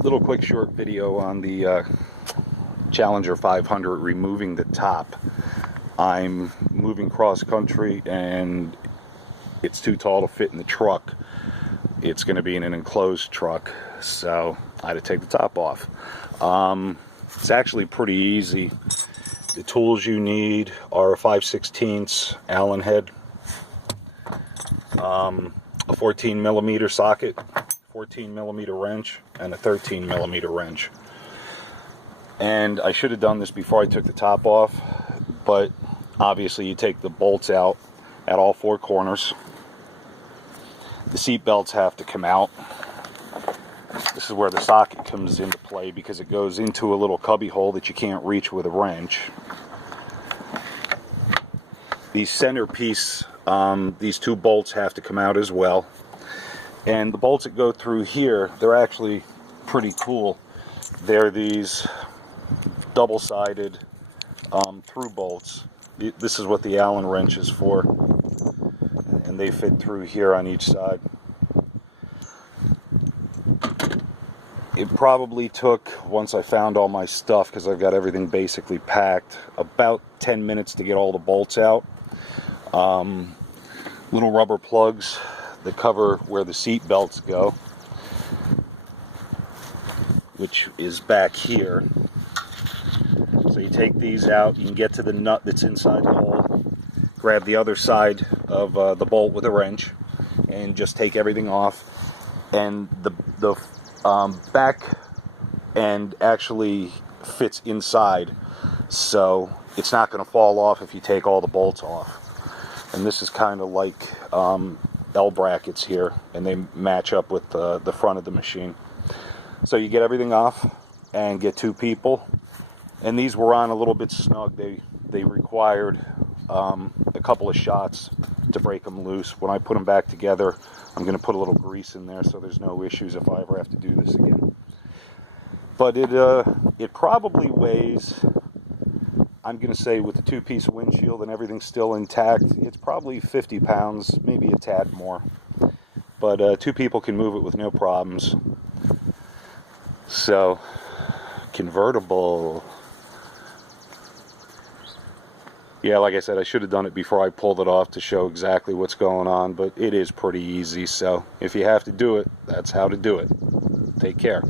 Little quick short video on the Challenger 500 removing the top. I'm moving cross country and it's too tall to fit in the truck. It's going to be in an enclosed truck, so I had to take the top off. It's actually pretty easy. The tools you need are a 5/16 Allen head, a 14 millimeter socket, 14 millimeter wrench, and a 13 millimeter wrench. And I should have done this before I took the top off, but obviously you take the bolts out at all four corners. The seat belts have to come out. This is where the socket comes into play because it goes into a little cubby hole that you can't reach with a wrench. These centerpiece, these two bolts have to come out as well. And the bolts that go through here, they're actually pretty cool. They're these double-sided through bolts. This is what the Allen wrench is for, and they fit through here on each side. It probably took, once I found all my stuff, because I've got everything basically packed, about 10 minutes to get all the bolts out. Little rubber plugs that cover where the seat belts go, which is back here. So you take these out, you can get to the nut that's inside the hole, grab the other side of the bolt with a wrench, and just take everything off. And the back end actually fits inside, so it's not going to fall off if you take all the bolts off. And this is kind of like L brackets here, and they match up with the front of the machine. So you get everything off and get two people. And these were on a little bit snug. They required a couple of shots to break them loose. When I put them back together, I'm going to put a little grease in there so there's no issues if I ever have to do this again. But it probably weighs, I'm going to say with the two-piece windshield and everything still intact, it's probably 50 pounds, maybe a tad more. But two people can move it with no problems. So, convertible. Yeah, like I said, I should have done it before I pulled it off to show exactly what's going on, but it is pretty easy. So if you have to do it, that's how to do it. Take care.